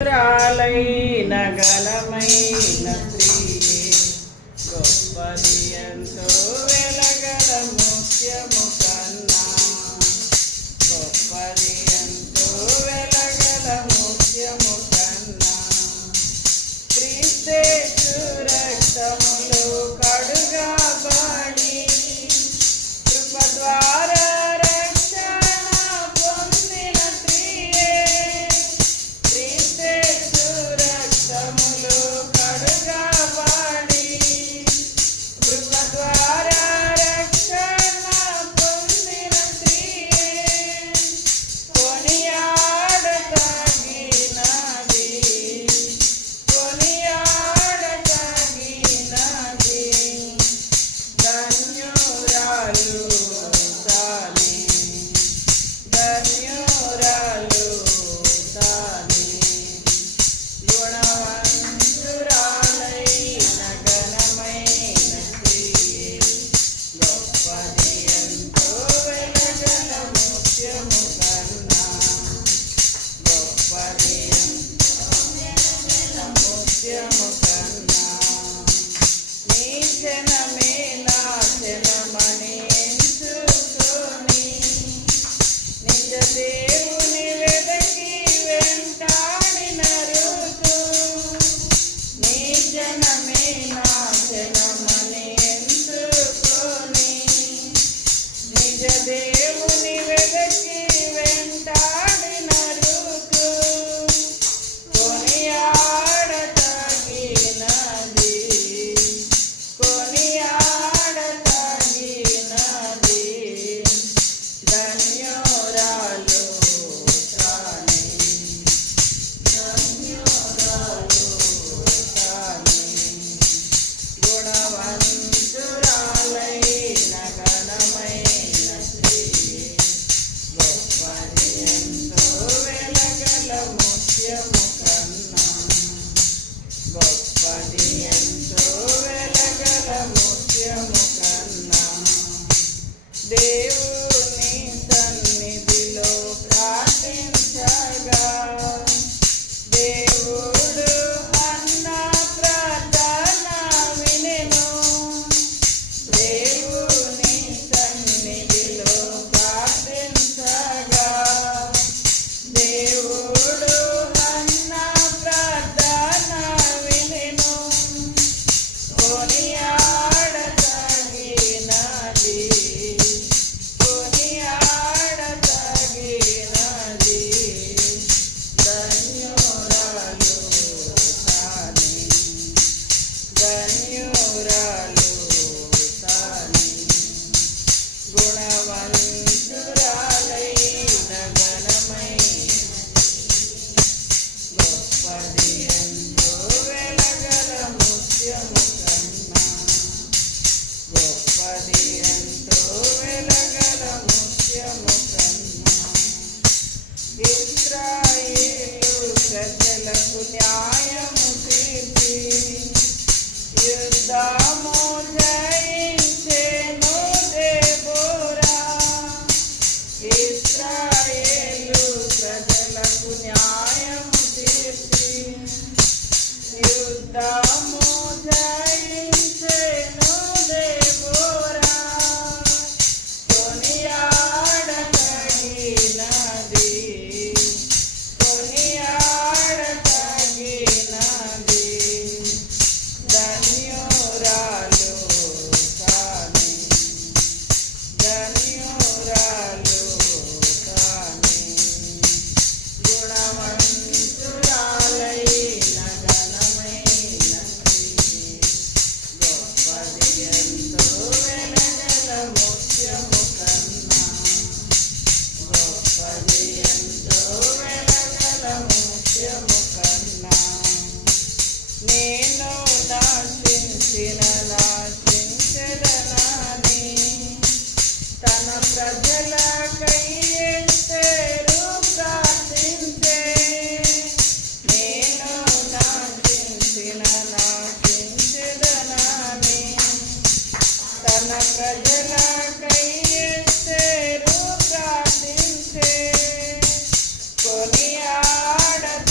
రాలైన ఘనమైన స్త్రీయే గొప్పది ఎంతో వెలగల ముత్యము కన్నా గొప్పది ఎంతో వెలగల ముత్యము కన్నా క్రీస్తు రక్తములో కడుగబడి కృప ద్వారా కొనియాడత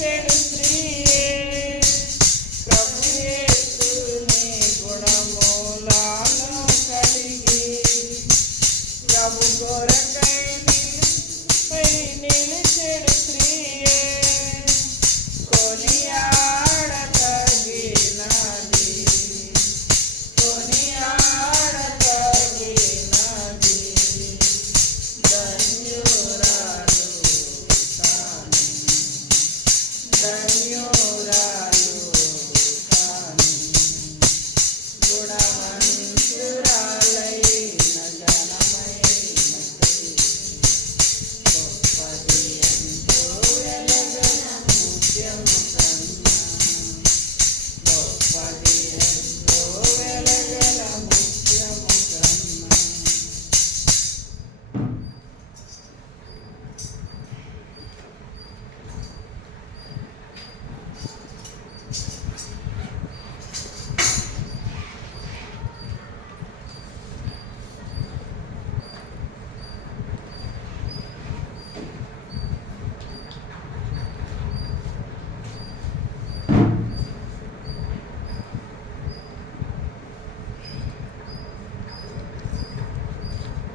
నిలిచెడు స్త్రీయే ప్రభు యేసుని గుణములను కలిగి ప్రభు కొరకై నిలిచెడు స్త్రీయే కొనియాడతగినది కొనియాడతగినది ధన్యురాలు తాను ధన్యురాలు తాను గుణవంతురాలైన ఘనమైన స్త్రీ గొప్పది ఎంతో వెలగల ముత్యము కన్నా గొప్పది ఎంతో వెలగల ముత్యము కన్నా.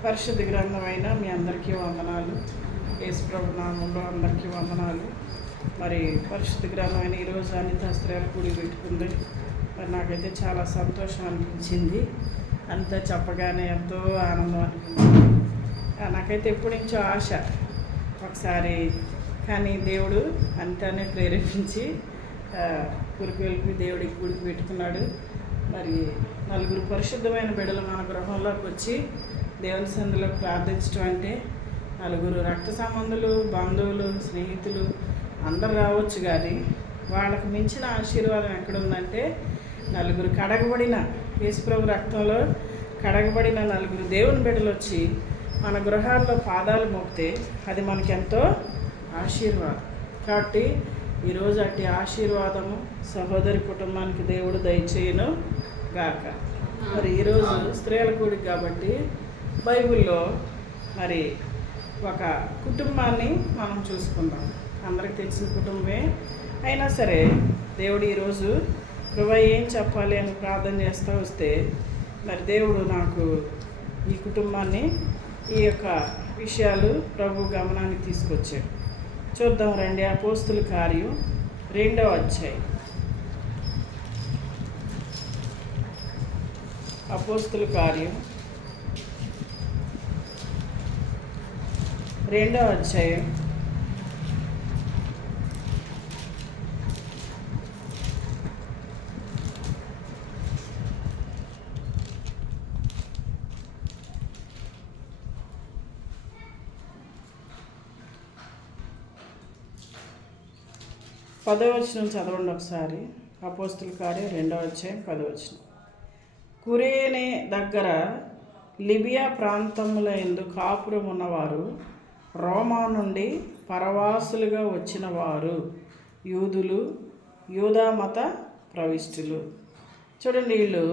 పరిశుద్ధ గ్రంథమైన మీ అందరికీ వందనాలు. యేసుప్రభు నామంలో అందరికీ వందనాలు. మరి పరిశుద్ధ గ్రంథమైన ఈరోజు అనిత స్త్రీల కూడి పెట్టుకుంది. మరి నాకైతే చాలా సంతోషం అనిపించింది. అంతా చెప్పగానే ఎంతో ఆనందం అనిపించింది. నాకైతే ఎప్పటి నుంచో ఆశ ఒకసారి, కానీ దేవుడు అంతానే ప్రేరేపించి కురిపేలుకి దేవుడికి గుడికి పెట్టుకున్నాడు. మరి నలుగురు పరిశుద్ధమైన బిడ్డలు మన గృహంలోకి వచ్చి దేవుని సందులో ప్రార్థించడం అంటే నలుగురు రక్త సంబంధులు, బంధువులు, స్నేహితులు అందరు రావచ్చు, కానీ వాళ్ళకు మించిన ఆశీర్వాదం ఎక్కడుందంటే నలుగురు కడగబడిన యేసుప్రభు రక్తంలో కడగబడిన నలుగురు దేవుని బిడ్డలు వచ్చి మన గృహాల్లో పాదాలు మోపితే అది మనకెంతో ఆశీర్వాదం. కాబట్టి ఈరోజు అట్టి ఆశీర్వాదము సహోదరి కుటుంబానికి దేవుడు దయచేయను గాక. మరి ఈరోజు స్త్రీల కూడి కాబట్టి బైబిల్లో మరి ఒక కుటుంబాన్ని మనం చూసుకుందాం. అందరికి తెలిసిన కుటుంబమే అయినా సరే దేవుడు ఈరోజు ప్రభువా ఏం చెప్పాలి అని ప్రార్థన చేస్తూ వస్తే మరి దేవుడు నాకు ఈ కుటుంబాన్ని ఈ యొక్క విషయాలు ప్రభు గమనానికి తీసుకొచ్చాడు. చూద్దాం రండి. అపోస్తుల కార్యం 2వ అధ్యాయం. అపోస్తుల కార్యం 2వ అధ్యాయం 10వ వచనం చదవండి ఒకసారి. అపోస్తుల కార్యం 2వ అధ్యాయం 10వ వచనం. కురేనే దగ్గర లిబియా ప్రాంతముల యందు కాపురం ఉన్నవారు, రోమా నుండి పరవాసులుగా వచ్చిన వారు, యూదులు, యూదా మత ప్రవిష్టులు. చూడండి, వీళ్ళు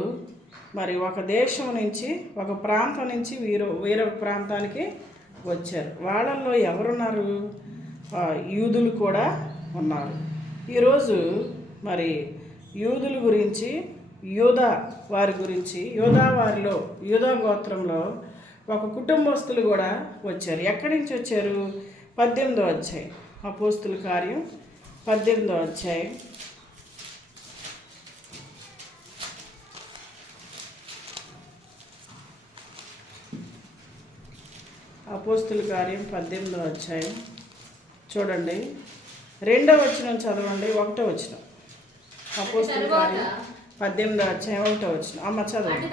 మరి ఒక దేశం నుంచి, ఒక ప్రాంతం నుంచి వేరొక ప్రాంతానికి వచ్చారు. వాళ్ళల్లో ఎవరున్నారు? యూదులు కూడా ఉన్నారు. ఈరోజు మరి యూదుల గురించి, యూదా వారి గురించి, యూదా వారిలో, యూదా గోత్రంలో ఒక కుటుంబస్తులు కూడా వచ్చారు. ఎక్కడి నుంచి వచ్చారు? 18వ అధ్యాయం. అపోస్తుల కార్యం 18వ అధ్యాయం. అపోస్తుల కార్యం 18వ అధ్యాయం చూడండి. 2వ వచనం చదవండి. 1వ వచనం. అపోస్తుల కార్యం 18వ అధ్యాయం 1వ వచనం. అమ్మ చదవండి.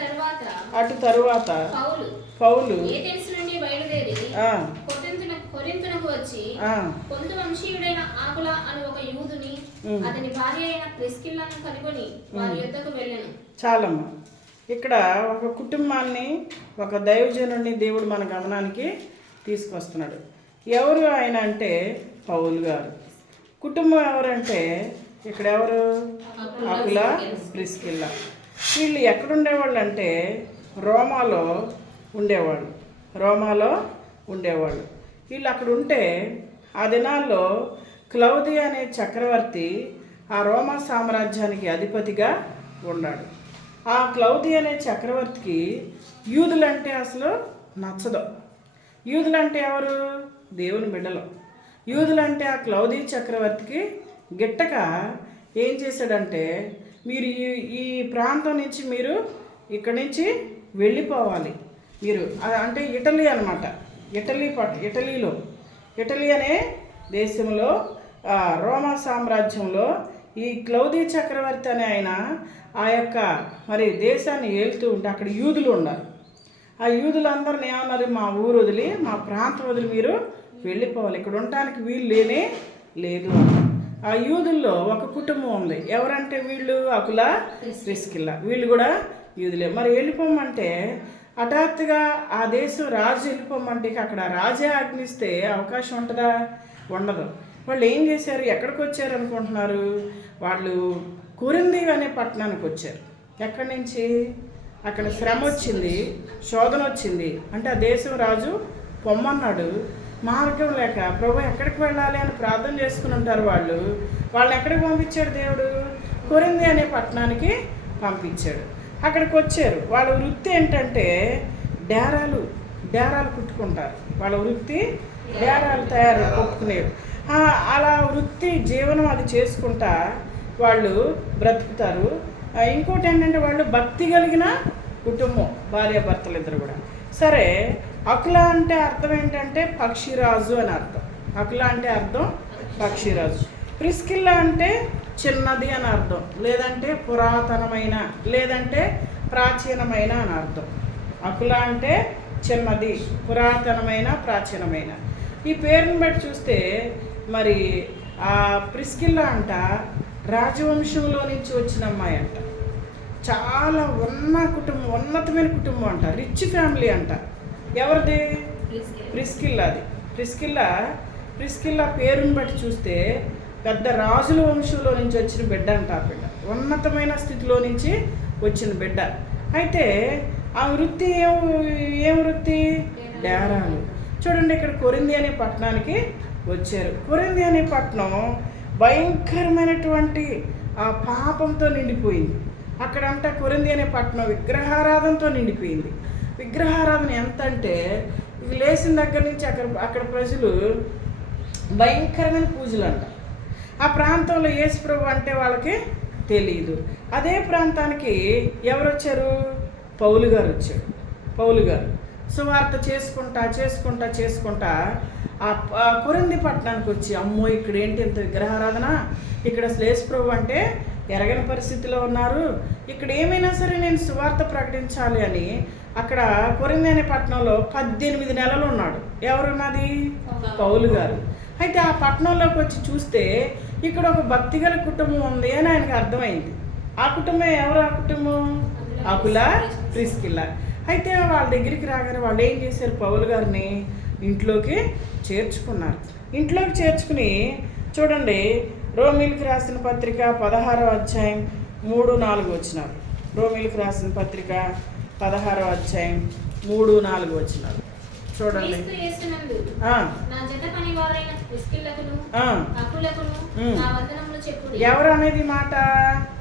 అటు తరువాత పౌలు కొరింథునకు వచ్చి కొంత వంశీయుడైన ఆకుల అను ఒక యూదుని అతని భార్య అయిన ప్రిస్కిల్లను కనుగొని వారి యొద్దకు వెళ్ళెను. చాలమ్మ. ఇక్కడ ఒక కుటుంబాన్ని, ఒక దైవజనుడిని దేవుడు మన గమనానికి తీసుకొస్తున్నాడు. ఎవరు ఆయన అంటే పౌలు గారు. కుటుంబం ఎవరంటే ఇక్కడ ఎవరు? ఆకుల, ప్రిస్కిల్లా. వీళ్ళు ఎక్కడుండేవాళ్ళు అంటే రోమాలో ఉండేవాళ్ళు. వీళ్ళు అక్కడ ఉంటే ఆ దినాల్లో క్లౌది అనే చక్రవర్తి ఆ రోమా సామ్రాజ్యానికి అధిపతిగా ఉన్నాడు. ఆ క్లౌది అనే చక్రవర్తికి యూదులంటే అసలు నచ్చదు. యూదులంటే ఎవరు? దేవుని బిడ్డలు. యూదులంటే ఆ క్లౌది చక్రవర్తికి గిట్టక ఏం చేశాడంటే, మీరు ఈ ప్రాంతం నుంచి మీరు ఇక్కడి నుంచి వెళ్ళిపోవాలి. మీరు అంటే ఇటలీ అనమాట. ఇటలీ అనే దేశంలో రోమా సామ్రాజ్యంలో ఈ క్లౌది చక్రవర్తి అనే ఆయన ఆ యొక్క మరి దేశాన్ని ఏలుతూ ఉంటే అక్కడ యూదులు ఉన్నారు. ఆ యూదులందరిని ఏమన్నారు? మా ఊరు వదిలి, మా ప్రాంతం వదిలి మీరు వెళ్ళిపోవాలి, ఇక్కడ ఉండటానికి వీలు లేనే లేదు అన్నారు. ఆ యూదుల్లో ఒక కుటుంబం ఉంది. ఎవరంటే వీళ్ళు అకుల, ప్రిస్కిల్లా. వీళ్ళు కూడా యూదులే. మరి వెళ్ళిపోమంటే హఠాత్తుగా ఆ దేశం రాజు వెళ్ళిపోమంటే అక్కడ రాజే ఆజ్ఞిస్తే అవకాశం ఉంటుందా? ఉండదు. వాళ్ళు ఏం చేశారు? ఎక్కడికి వచ్చారు అనుకుంటున్నారు? వాళ్ళు కొరింథీ అనే పట్టణానికి వచ్చారు. ఎక్కడి నుంచి? అక్కడ శ్రమ వచ్చింది, శోధన వచ్చింది. అంటే ఆ దేశం రాజు పొమ్మన్నాడు. మార్గం లేక ప్రభు ఎక్కడికి వెళ్ళాలి అని ప్రార్థన చేసుకుని ఉంటారు వాళ్ళు. వాళ్ళని ఎక్కడికి పంపించాడు దేవుడు? కొరింథీ అనే పట్టణానికి పంపించాడు. అక్కడికి వచ్చారు. వాళ్ళ వృత్తి ఏంటంటే డేరాలు కుట్టుకుంటారు. వాళ్ళ వృత్తి డేరాలు తయారు కొట్టుకునేవి. అలా వృత్తి జీవనం అది చేసుకుంటా వాళ్ళు బ్రతుకుతారు. ఇంకోటి ఏంటంటే వాళ్ళు భక్తి కలిగిన కుటుంబం, భార్యాభర్తలు ఇద్దరు కూడా. సరే, అకుల అంటే అర్థం ఏంటంటే పక్షిరాజు అని అర్థం. అకుల అంటే అర్థం పక్షిరాజు. ప్రిస్కిల్లా అంటే చిన్నది అని అర్థం, లేదంటే పురాతనమైన, లేదంటే ప్రాచీనమైన అని అర్థం. అకుల అంటే చిన్నది, పురాతనమైన, ప్రాచీనమైన. ఈ పేరుని బట్టి చూస్తే మరి ఆ ప్రిస్కిల్లా అంట రాజవంశంలో నుంచి వచ్చిన అమ్మాయి అంట. చాలా ఉన్నతమైన కుటుంబం అంట. రిచ్ ఫ్యామిలీ అంట. ఎవరిది? ప్రిస్కిల్లాది. ప్రిస్కిల్లా పేరుని బట్టి చూస్తే పెద్ద రాజుల వంశంలో నుంచి వచ్చిన బిడ్డ అంట. ఆ బిడ్డ ఉన్నతమైన స్థితిలో నుంచి వచ్చిన బిడ్డ. అయితే ఆ వృత్తి ఏం వృత్తి? డేరాలు. చూడండి, ఇక్కడ కొరింథీ అనే పట్టణానికి వచ్చారు. కొరింథీ అనే పట్టణం భయంకరమైనటువంటి ఆ పాపంతో నిండిపోయింది. అక్కడంట కొరింథీ అనే పట్టణం విగ్రహారాధనతో నిండిపోయింది. విగ్రహారాధన ఎంత అంటే ఇది లేచిన దగ్గర నుంచి అక్కడ ప్రజలు భయంకరమైన పూజలు అంట. ఆ ప్రాంతంలో యేసు ప్రభు అంటే వాళ్ళకి తెలియదు. అదే ప్రాంతానికి ఎవరు వచ్చారు? పౌలు గారు వచ్చాడు. పౌలు గారు సువార్త చేసుకుంటా ఆ కొరింథీ పట్టణానికి వచ్చి, అమ్మో ఇక్కడ ఏంటి ఇంత విగ్రహారాధన, ఇక్కడ యేసు ప్రభు అంటే ఎరగని పరిస్థితిలో ఉన్నారు, ఇక్కడ ఏమైనా సరే నేను సువార్త ప్రకటించాలి అని అక్కడ కొరింథీ అనే పట్టణంలో 18 నెలలు ఉన్నాడు. ఎవరున్నది? పౌలు గారు. అయితే ఆ పట్టణంలోకి వచ్చి చూస్తే ఇక్కడ ఒక భక్తిగల కుటుంబం ఉంది అని ఆయనకు అర్థమైంది. ఆ కుటుంబం ఎవరు? ఆ కుటుంబం అకుల, ప్రిస్కిల్లా. అయితే వాళ్ళ దగ్గరికి రాగానే వాళ్ళు ఏం చేశారు? పౌలు గారిని ఇంట్లోకి చేర్చుకున్నారు. ఇంట్లోకి చేర్చుకుని చూడండి, రోమీలకు రాసిన పత్రిక 16వ అధ్యాయం 3-4 వచనాలు. రోమీలకు రాసిన పత్రిక 16వ అధ్యాయం 3-4 వచనాలు చూడండి. ఎవరు అనేది మాట?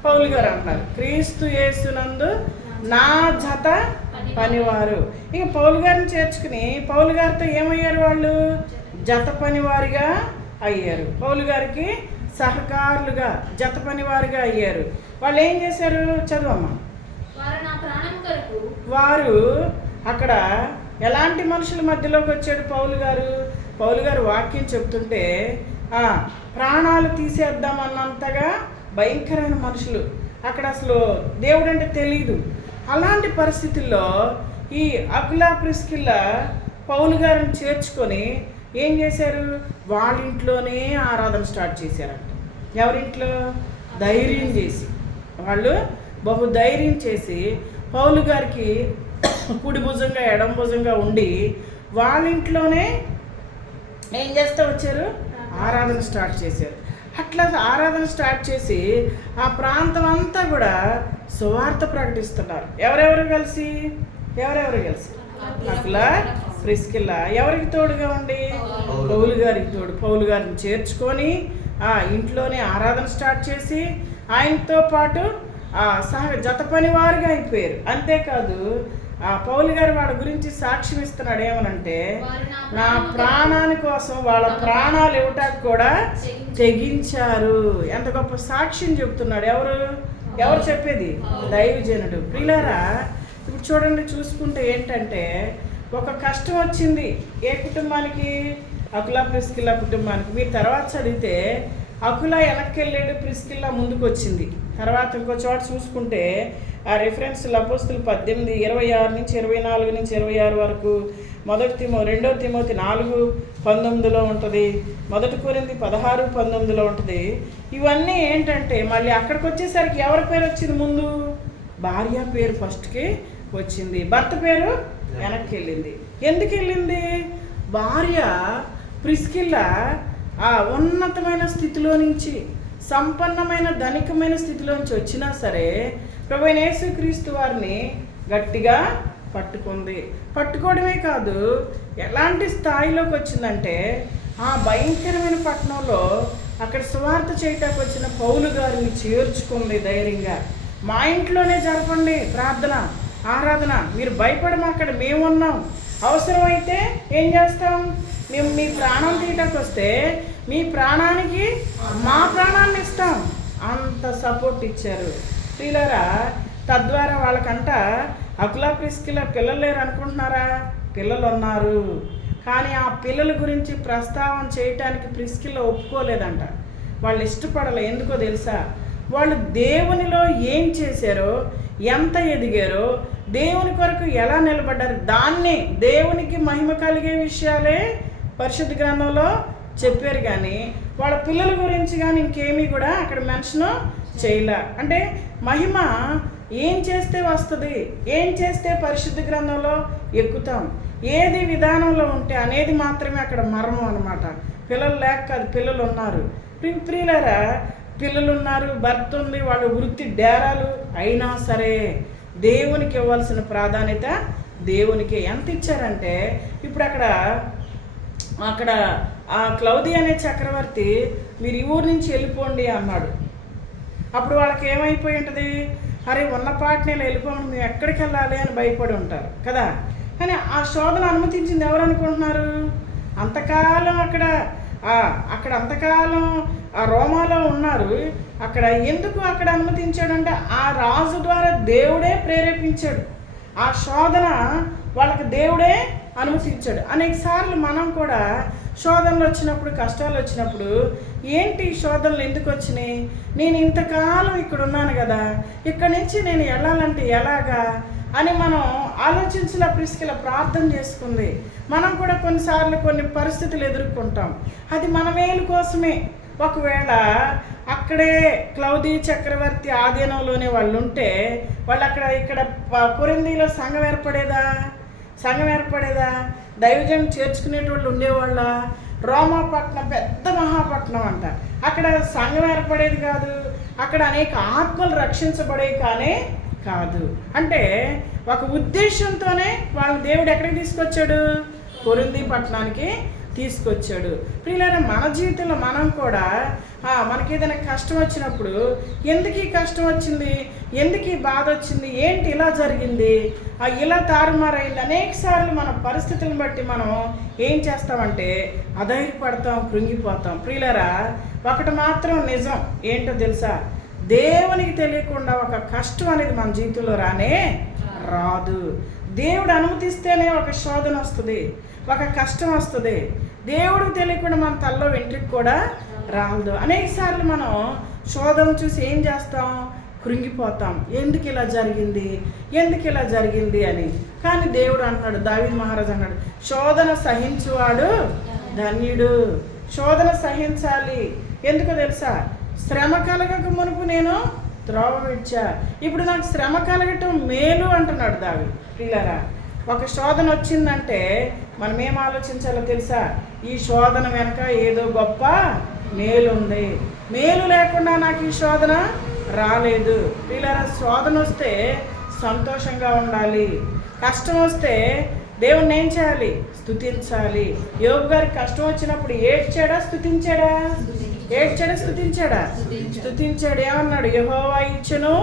పౌలు గారు అంటారు. క్రీస్తు యేసునందు నా జత పనివారు. ఇక పౌలు గారిని చేర్చుకుని పౌలు గారితో ఏమయ్యారు? వాళ్ళు జత పనివారిగా అయ్యారు. పౌలు గారికి సహకారులుగా, జత పనివారిగా అయ్యారు. వాళ్ళు ఏం చేశారు? చదవమ్మా. వారు అక్కడ ఎలాంటి మనుషుల మధ్యలోకి వచ్చాడు పౌలు గారు వాక్యం చెప్తుంటే ప్రాణాలు తీసేద్దామన్నంతగా భయంకరమైన మనుషులు. అక్కడ అసలు దేవుడు అంటే తెలియదు. అలాంటి పరిస్థితుల్లో ఈ అకుల, ప్రిస్కిల్లా పౌలు గారిని చేర్చుకొని ఏం చేశారు? వాళ్ళ ఇంట్లోనే ఆరాధన స్టార్ట్ చేశారంట. ఎవరింట్లో? ధైర్యం చేసి, వాళ్ళు బహుధైర్యం చేసి పౌలు గారికి కుడి భుజంగా ఎడం భుజంగా ఉండి వాళ్ళ ఇంట్లోనే ఏం చేస్తూ వచ్చారు? ఆరాధన స్టార్ట్ చేశారు. అట్లా ఆరాధన స్టార్ట్ చేసి ఆ ప్రాంతం అంతా కూడా సువార్త ప్రకటిస్తున్నారు. ఎవరెవరు కలిసి? అకుల, ప్రిస్కిల్లా. ఎవరికి తోడుగా ఉండి? పౌలు గారికి తోడు. పౌలు గారిని చేర్చుకొని ఇంట్లోనే ఆరాధన స్టార్ట్ చేసి ఆయనతో పాటు జత పని వారిగా అయిపోయారు. అంతేకాదు పౌలు గారు వాళ్ళ గురించి సాక్ష్యం ఇస్తున్నాడు. ఏమనంటే, నా ప్రాణాని కోసం వాళ్ళ ప్రాణాలు ఇవ్వటానికి కూడా తెగించారు. ఎంత గొప్ప సాక్ష్యం చెబుతున్నాడు. ఎవరు చెప్పేది? దైవజనుడు. ప్రియులారా, ఇప్పుడు చూడండి, చూసుకుంటే ఏంటంటే, ఒక కష్టం వచ్చింది ఏ కుటుంబానికి? అకులా ప్రిస్కిల్లా కుటుంబానికి. మీరు తర్వాత చదివితే అకులా వెనక్కి వెళ్ళాడు, ప్రిస్కిల్లా ముందుకు వచ్చింది. తర్వాత ఇంకో చోట చూసుకుంటే ఆ రిఫరెన్స్ అపోస్తులు 18:26 నుంచి 24 నుంచి 26 వరకు, 2 తిమోతి 4:19 ఉంటుంది, 1 కొరింథీ 16:19 ఉంటుంది. ఇవన్నీ ఏంటంటే మళ్ళీ అక్కడికి వచ్చేసరికి ఎవరి పేరు వచ్చింది ముందు? భార్య పేరు ఫస్ట్కి వచ్చింది, భర్త పేరు వెనక్కి వెళ్ళింది. ఎందుకు వెళ్ళింది? భార్య ప్రిస్కిల్లా ఉన్నతమైన స్థితిలో నుంచి, సంపన్నమైన ధనికమైన స్థితిలోంచి వచ్చినా సరే ప్రభువైన యేసుక్రీస్తు వారిని గట్టిగా పట్టుకుంది. పట్టుకోవడమే కాదు, ఎలాంటి స్థాయిలోకి వచ్చిందంటే, ఆ భయంకరమైన పట్టణంలో అక్కడ సువార్త చేయటానికి వచ్చిన పౌలు గారిని చేర్చుకుంది ధైర్యంగా. మా ఇంట్లోనే జరపండి ప్రార్థన, ఆరాధన, మీరు భయపడమాక్కడ, మేము ఉన్నాం. అవసరమైతే ఏం చేస్తాం? మేము మీ ప్రాణం తీయటానికి వస్తే మీ ప్రాణానికి మా ప్రాణాన్ని ఇస్తాం. అంత సపోర్ట్ ఇచ్చారు. ప్రియులారా, తద్వారా వాళ్ళకంట అకులా ప్రిస్కిల్లా పిల్లలు లేరు అనుకుంటున్నారా? పిల్లలు ఉన్నారు. కానీ ఆ పిల్లల గురించి ప్రస్తావన చేయటానికి ప్రిస్కిల్లా ఒప్పుకోలేదంట. వాళ్ళు ఇష్టపడలే. ఎందుకో తెలుసా? వాళ్ళు దేవునిలో ఏం చేశారో, ఎంత ఎదిగారో, దేవుని కొరకు ఎలా నిలబడ్డారు, దాన్ని దేవునికి మహిమ కలిగే విషయాలే పరిశుద్ధ గ్రంథంలో చెప్పారు. కానీ వాళ్ళ పిల్లల గురించి కానీ ఇంకేమీ కూడా అక్కడ మెన్షన్ చేయలే. అంటే మహిమ ఏం చేస్తే వస్తుంది, ఏం చేస్తే పరిశుద్ధ గ్రంథంలో ఎక్కుతాం, ఏది విధానంలో ఉంటే అనేది మాత్రమే అక్కడ మర్మం అనమాట. పిల్లలు లేక కాదు, పిల్లలు ఉన్నారు. ప్రియులారా, పిల్లలు ఉన్నారు, భర్త ఉంది, వాళ్ళ వృత్తి డేరాలు అయినా సరే దేవునికి ఇవ్వాల్సిన ప్రాధాన్యత దేవునికి ఎంత ఇచ్చారంటే, ఇప్పుడు అక్కడ ఆ క్లౌది అనే చక్రవర్తి మీరు ఈ ఊరు నుంచి వెళ్ళిపోండి అన్నాడు. అప్పుడు వాళ్ళకి ఏమైపోయి ఉంటుంది? అరే ఉన్నపాటిని వెళ్ళిపోండి, మేము ఎక్కడికి వెళ్ళాలి అని భయపడి ఉంటారు కదా. కానీ ఆ శోధన అనుమతించింది ఎవరు అనుకుంటున్నారు? అంతకాలం అక్కడ అంతకాలం ఆ రోమాలో ఉన్నారు. అక్కడ ఎందుకు అక్కడ అనుమతించాడంటే, ఆ రాజు ద్వారా దేవుడే ప్రేరేపించాడు. ఆ శోధన వాళ్ళకి దేవుడే అనుమతించాడు. అనేక సార్లు మనం కూడా శోధనలు వచ్చినప్పుడు, కష్టాలు వచ్చినప్పుడు, ఏంటి శోధనలు ఎందుకు వచ్చినాయి? నేను ఇంతకాలం ఇక్కడ ఉన్నాను కదా, ఇక్కడి నుంచి నేను వెళ్ళాలంటే ఎలాగా అని మనం ఆలోచించిన ప్రిస్కిల్లా ప్రార్థన చేసుకుంది. మనం కూడా కొన్నిసార్లు కొన్ని పరిస్థితులు ఎదుర్కొంటాం. అది మన మేలు కోసమే. ఒకవేళ అక్కడే క్లౌది చక్రవర్తి ఆధీనంలోనే వాళ్ళు ఉంటే, వాళ్ళు ఇక్కడ కొరింథీలో సంఘం ఏర్పడేదా? దైవజనం చేర్చుకునేటోళ్ళు ఉండేవాళ్ళ? రోమాపట్నం పెద్ద మహాపట్నం అంట. అక్కడ సంఘం ఏర్పడేది కాదు. అక్కడ అనేక ఆత్మలు రక్షించబడేవి కాదు. అంటే ఒక ఉద్దేశంతోనే వాళ్ళ దేవుడు ఎక్కడికి తీసుకొచ్చాడు? కొరింథీ పట్టణానికి తీసుకొచ్చాడు. ప్రియులారా, మన జీవితంలో మనం కూడా మనకి ఏదైనా కష్టం వచ్చినప్పుడు, ఎందుకు ఈ కష్టం వచ్చింది, ఎందుకు ఈ బాధ వచ్చింది, ఏంటి ఇలా జరిగింది, ఇలా తారుమారైంది, అనేక సార్లు మన పరిస్థితులను బట్టి మనం ఏం చేస్తామంటే అధైర్యపడతాం, కృంగిపోతాం. ప్రియులారా, ఒకటి మాత్రం నిజం, ఏంటో తెలుసా? దేవునికి తెలియకుండా ఒక కష్టం అనేది మన జీవితంలో రాదు. దేవుడు అనుమతిస్తేనే ఒక శోధన వస్తుంది, ఒక కష్టం వస్తుంది. దేవుడికి తెలియకుండా మన తలలో వెంట్రుక కూడా రాదు. అనేక సార్లు మనం శోధన చూసి ఏం చేస్తాం? కృంగిపోతాం. ఎందుకు ఇలా జరిగింది అని. కానీ దేవుడు అంటున్నాడు, దావీదు మహారాజు అన్నాడు, శోధన సహించువాడు ధన్యుడు. శోధన సహించాలి. ఎందుకో తెలుసా? శ్రమ కలగక మునుపు నేను త్రోవ విడిచా, ఇప్పుడు నాకు శ్రమ కలగటం మేలు అంటున్నాడు దావీదు. పిల్లరా, ఒక శోధన వచ్చిందంటే మనం ఏం ఆలోచించాలో తెలుసా? ఈ శోధన వెనక ఏదో గొప్ప మేలు ఉంది. మేలు లేకుండా నాకు ఈ శోధన రాలేదు. పిల్లరా, శోధన వస్తే సంతోషంగా ఉండాలి. కష్టం వస్తే దేవుణ్ణి ఏం చేయాలి? స్తుతించాలి. యోబు గారికి కష్టం వచ్చినప్పుడు ఏడ్చాడా, స్తుతించాడా? ఏడ్చాడా స్తుతించాడా? స్తుతించాడు. ఏమన్నాడు? యెహోవా ఇచ్చెను,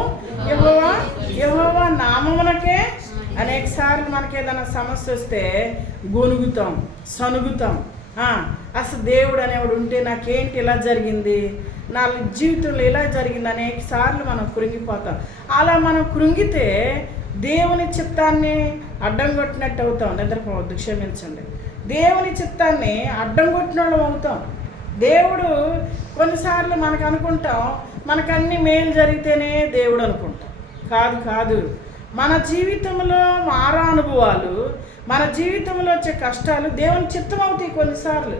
యెహోవా నామమునకే. అనేక సార్లు మనకి ఏదైనా సమస్య వస్తే గొనుగుతాం, సనుగుతాం. అసలు దేవుడు అనేవాడు ఉంటే నాకేంటి ఇలా జరిగింది, నా జీవితంలో ఇలా జరిగింది అనేక సార్లు మనం కృంగిపోతాం. అలా మనం కృంగితే దేవుని చిత్తాన్ని అడ్డం కొట్టినట్టు అవుతాం. నిద్రపోవద్దు, క్షమించండి. దేవుని చిత్తాన్ని అడ్డం కొట్టిన వాళ్ళం అవుతాం. దేవుడు కొన్నిసార్లు మనకు అనుకుంటాం మనకన్నీ మేలు జరిగితేనే దేవుడు అనుకుంటాం. కాదు. మన జీవితంలో మారా అనుభవాలు, మన జీవితంలో వచ్చే కష్టాలు దేవుని చిత్తం అవుతాయి. కొన్నిసార్లు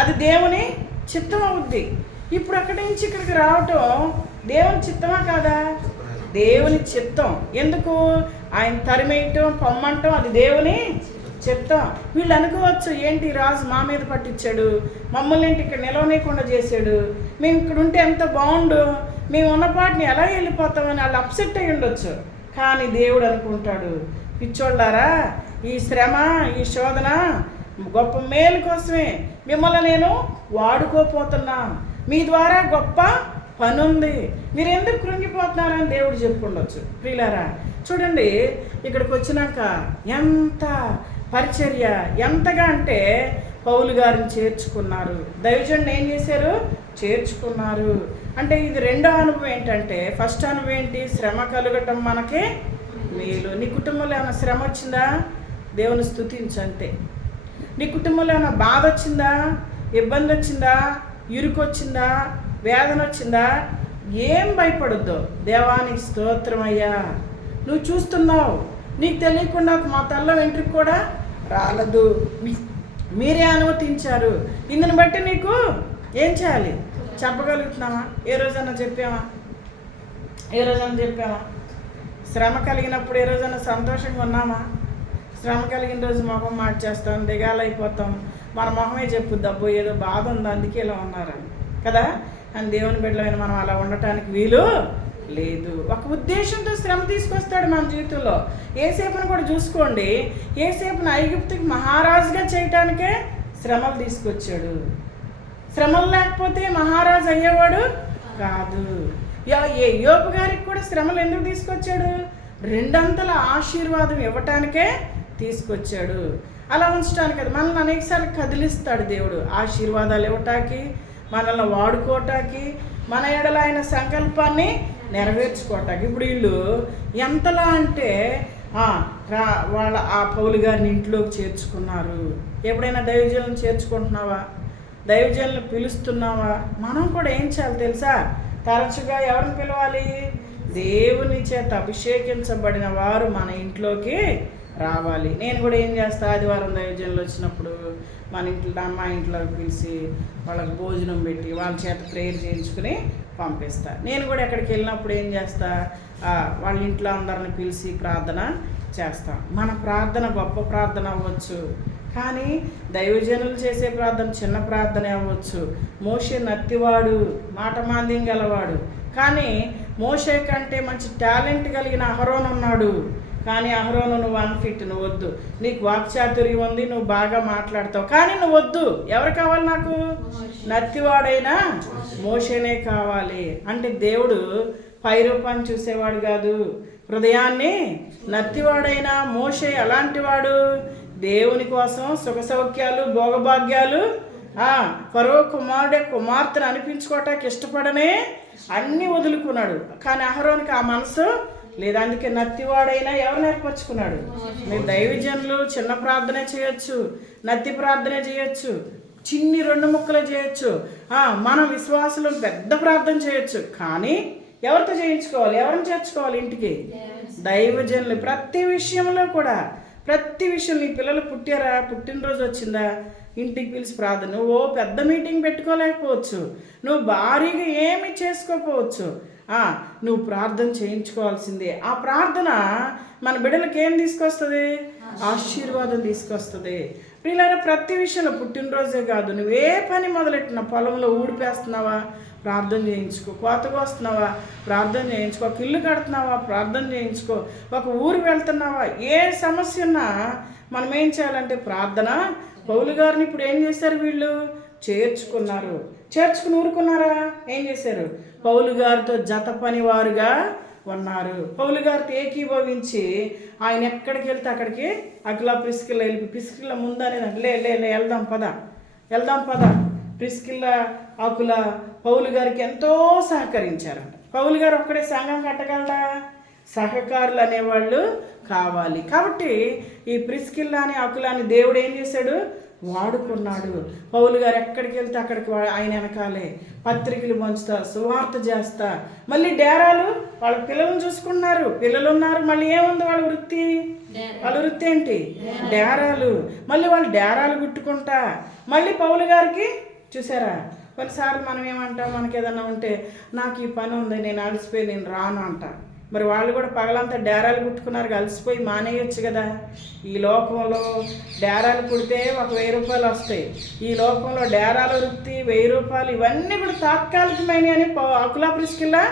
అది దేవుని చిత్తం అవుద్ది. ఇప్పుడు అక్కడి నుంచి ఇక్కడికి రావటం దేవుని చిత్తమా కాదా? దేవుని చిత్తం. ఎందుకు? ఆయన తరిమేయటం, పొమ్మంటం అది దేవుని చిత్తం. వీళ్ళు అనుకోవచ్చు, ఏంటి రాజు మా మీద పట్టించాడు, మమ్మల్ని ఏంటి ఇక్కడ నిలవనేయకుండా చేశాడు, మేము ఇక్కడ ఉంటే ఎంత బాగుండు, మేము ఉన్నపాటిని ఎలా వెళ్ళిపోతామని వాళ్ళు అప్సెట్ అయ్యి ఉండొచ్చు. కానీ దేవుడు అనుకుంటాడు, పిచ్చోళ్ళారా, ఈ శ్రమ, ఈ శోధన గొప్ప మేలు కోసమే మిమ్మల్ని నేను వాడుకోపోతున్నా, మీ ద్వారా గొప్ప పని ఉంది, మీరు ఎందుకు కృంగిపోతున్నారని దేవుడు చెప్పుండొచ్చు. ప్రియులారా చూడండి, ఇక్కడికి వచ్చినాక ఎంత పరిచర్య, ఎంతగా అంటే పౌలు గారిని చేర్చుకున్నారు. దైవజనుడు ఏం చేశారు? చేర్చుకున్నారు. అంటే ఇది రెండో అనుభవం ఏంటంటే, ఫస్ట్ అనుభవం ఏంటి? శ్రమ కలగటం మనకే మేలు. నీ కుటుంబంలో ఏమైనా శ్రమ వచ్చిందా? దేవుని స్తుతించంతే. నీ కుటుంబంలో ఏమైనా బాధ వచ్చిందా, ఇబ్బంది వచ్చిందా, ఇరుకు వచ్చిందా, వేదన వచ్చిందా, ఏం భయపడొద్దు. దేవానికి స్తోత్రం అయ్యా, నువ్వు చూస్తున్నావు, నీకు తెలియకుండా మా తల్ల వెంట్రుకు కూడా రాలదు, మీరే అనుమతించారు. ఇందుని బట్టి నీకు ఏం చేయాలి? చెప్పగలుగుతున్నావా? ఏ రోజన్నా చెప్పామా? శ్రమ కలిగినప్పుడు ఏ రోజన్నా సంతోషంగా ఉన్నామా? శ్రమ కలిగిన రోజు మొహం మార్చేస్తాం, దిగాలైపోతాం. మన మొహమే చెప్పుద్ది, అబ్బో ఏదో బాధ ఉంది అందుకే ఇలా ఉన్నారని కదా. అని దేవుని బిడ్డలైన మనం అలా ఉండటానికి వీలు లేదు. ఒక ఉద్దేశంతో శ్రమ తీసుకొస్తాడు మన జీవితంలో. ఏసేపును కూడా చూసుకోండి, ఏసేపును ఐగుప్తుకి మహారాజుగా చేయటానికే శ్రమలు తీసుకొచ్చాడు. శ్రమలు లేకపోతే మహారాజు అయ్యేవాడు కాదు. యోబు గారికి కూడా శ్రమలు ఎందుకు తీసుకొచ్చాడు? రెండంతల ఆశీర్వాదం ఇవ్వటానికే తీసుకొచ్చాడు. అలా ఉంచడానికి కదా, మనల్ని అనేకసార్లు కదిలిస్తాడు దేవుడు, ఆశీర్వాదాలు ఇవ్వటానికి, మనల్ని వాడుకోవటానికి, మన ఎడల ఆయన సంకల్పాన్ని నెరవేర్చుకోవటానికి. ఇప్పుడు వీళ్ళు ఎంతలా అంటే వాళ్ళ ఆ పౌలు గారిని ఇంట్లోకి చేర్చుకున్నారు. ఎప్పుడైనా దైవజనులను చేర్చుకుంటున్నావా? దైవజనులను పిలుస్తున్నావా? మనం కూడా ఏం చేయాలి తెలుసా? తరచుగా ఎవరిని పిలవాలి? దేవుని చేత అభిషేకించబడిన వారు మన ఇంట్లోకి రావాలి. నేను కూడా ఏం చేస్తా, ఆదివారం దైవజనులు వచ్చినప్పుడు మన ఇంట్లో మా ఇంట్లోకి పిలిచి వాళ్ళకి భోజనం పెట్టి వాళ్ళ చేత ప్రేయర్ చేయించుకుని పంపిస్తా. నేను కూడా ఎక్కడికి వెళ్ళినప్పుడు ఏం చేస్తా, వాళ్ళ ఇంట్లో అందరిని పిలిచి ప్రార్థన చేస్తాం. మన ప్రార్థన గొప్ప ప్రార్థన అవ్వచ్చు, కానీ దైవజనులు చేసే ప్రార్థన చిన్న ప్రార్థన అవ్వచ్చు. మోషే నత్తివాడు, మాట మాంద్యం గలవాడు, కానీ మోషే కంటే మంచి టాలెంట్ కలిగిన అహరోను ఉన్నాడు. కానీ అహరోను నువ్వు అన్ఫిట్, నువ్వు వద్దు, నీకు వాక్చాతుర్యం ఉంది, నువ్వు బాగా మాట్లాడతావు, కానీ నువ్వు వద్దు. ఎవరు కావాలి నాకు? నత్తివాడైనా మోషేనే కావాలి. అంటే దేవుడు పై రూపాన్ని చూసేవాడు కాదు, హృదయాన్ని. నత్తివాడైనా మోషే అలాంటి వాడు, దేవుని కోసం సుఖ సౌఖ్యాలు, భోగభాగ్యాలు, ఫరో కుమార్తెను అనిపించుకోవటానికి ఇష్టపడనే అన్నీ వదులుకున్నాడు. కానీ అహరోనికి ఆ మనసు లేదు. అందుకే నత్తివాడైనా ఎవరు నేర్పరచుకున్నాడు? మీరు దైవజనులు చిన్న ప్రార్థనే చేయొచ్చు, నత్తి ప్రార్థనే చేయొచ్చు, చిన్ని 2 ముక్కలే చేయొచ్చు, మనం విశ్వాసులు పెద్ద ప్రార్థన చేయొచ్చు. కానీ ఎవరితో చేయించుకోవాలి? ఎవరిని చేర్చుకోవాలి ఇంటికి? దైవజనులు. ప్రతి విషయంలో కూడా, ప్రతి విషయం. నీ పిల్లలు పుట్టారా, పుట్టినరోజు వచ్చిందా, ఇంటికి పిలిచి ప్రార్థన. నువ్వు పెద్ద మీటింగ్ పెట్టుకోలేకపోవచ్చు, నువ్వు భారీగా ఏమి చేసుకోకపోవచ్చు, నువ్వు ప్రార్థన చేయించుకోవాల్సిందే. ఆ ప్రార్థన మన బిడ్డలకు ఏం తీసుకొస్తుంది? ఆశీర్వాదం తీసుకొస్తుంది. పిల్లల ప్రతి విషయంలో, పుట్టినరోజే కాదు, నువ్వే పని మొదలెట్టిన, పొలంలో ఊడిపేస్తున్నావా, ప్రార్థన చేయించుకో. కోతకు వస్తున్నావా, ప్రార్థన చేయించుకో. ఒక ఇల్లు కడుతున్నావా, ప్రార్థన చేయించుకో. ఒక ఊరు వెళ్తున్నావా, ఏ సమస్య ఉన్నా మనం ఏం చేయాలంటే ప్రార్థన. పౌలు గారిని ఇప్పుడు ఏం చేశారు వీళ్ళు? చేర్చుకుని ఊరుకున్నారా? ఏం చేశారు? పౌలు గారితో జత పనివారుగా ఉన్నారు. పౌలు గారితో ఏకీభవించి ఆయన ఎక్కడికి వెళ్తే అక్కడికి అకుల ప్రిస్కిల్లా వెళ్ళి ప్రిస్కిల్లా ముందనేది లే వెళ్దాం పద ప్రిస్కిల్ల అకుల పౌలు గారికి ఎంతో సహకరించారంట. పౌలు గారు ఒక్కడే సంఘం కట్టగలరా? సహకారులు అనేవాళ్ళు కావాలి. కాబట్టి ఈ ప్రిస్కిల్లా అని అకులాని దేవుడు ఏం చేశాడు? వాడుకున్నాడు. పౌలు గారు ఎక్కడికి వెళ్తే అక్కడికి ఆయన వెనకాలే పత్రికలు పంచుతా, సువార్త చేస్తా, మళ్ళీ డేరాలు వాళ్ళ పిల్లలను చూసుకున్నారు. పిల్లలు ఉన్నారు, మళ్ళీ ఏముంది వాళ్ళ వృత్తి ఏంటి? డేరాలు. మళ్ళీ వాళ్ళు డేరాలు గుట్టుకుంటా మళ్ళీ పౌలు గారికి చూసారా? కొన్నిసార్లు మనం ఏమంటాం, మనకి ఏదన్నా ఉంటే నాకు ఈ పని ఉంది, నేను అలసిపోయి నేను రాను అంట. మరి వాళ్ళు కూడా పగలంతా డేరాలు కుట్టుకున్నారు, అలసిపోయి మానేయచ్చు కదా. ఈ లోకంలో డేరాలు కుడితే ఒక 1000 రూపాయలు వస్తాయి. ఈ లోకంలో డేరాల వృత్తి 1000 రూపాయలు ఇవన్నీ కూడా తాత్కాలికమైనవి అని అకుల ప్రిస్కిల్లా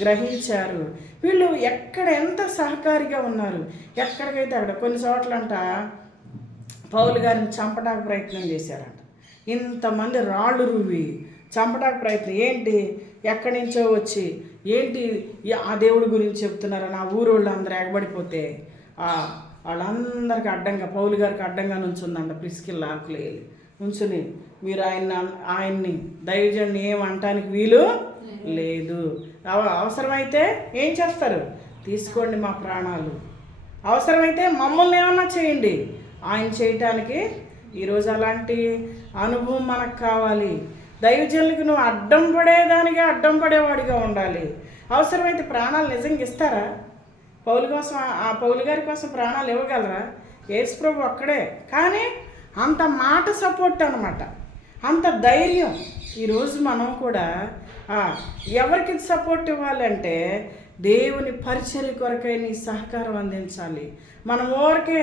గ్రహించారు. వీళ్ళు ఎక్కడ ఎంత సహకారిగా ఉన్నారు. ఎక్కడికైతే అక్కడ కొన్ని చోట్లంట పౌలు గారిని చంపడానికి ప్రయత్నం చేశారంట. ఇంతమంది రాళ్ళు రువ్వి చంపడానికి ప్రయత్నం. ఏంటి? ఎక్కడి నుంచో వచ్చి ఏంటి ఆ దేవుడి గురించి చెప్తున్నారు నా ఊరోళ్ళు అందరూ ఎగబడిపోతే వాళ్ళందరికీ అడ్డంగా పౌలు గారికి అడ్డంగా నుంచుందంట ప్రిస్కిల్లా ఆకులు నుంచుని మీరు ఆయన్ని దైవజన్ని ఏం అనటానికి వీలు లేదు. అవసరమైతే ఏం చేస్తారు? తీసుకోండి మా ప్రాణాలు, అవసరమైతే మమ్మల్ని ఏమన్నా చేయండి, ఆయన చేయటానికి. ఈరోజు అలాంటి అనుభవం మనకు కావాలి. దైవజనులకు నువ్వు అడ్డం పడేవాడిగా ఉండాలి. అవసరమైతే ప్రాణాలు నిజంగా ఇస్తారా? పౌలు గారి కోసం ప్రాణాలు ఇవ్వగలరా? యేసుప్రభు ఒక్కడే. కానీ అంత మాట సపోర్ట్ అనమాట, అంత ధైర్యం. ఈరోజు మనం కూడా ఎవరికి సపోర్ట్ ఇవ్వాలంటే దేవుని పరిచర్య కొరకై నీ సహకారం అందించాలి. మనం ఊరికే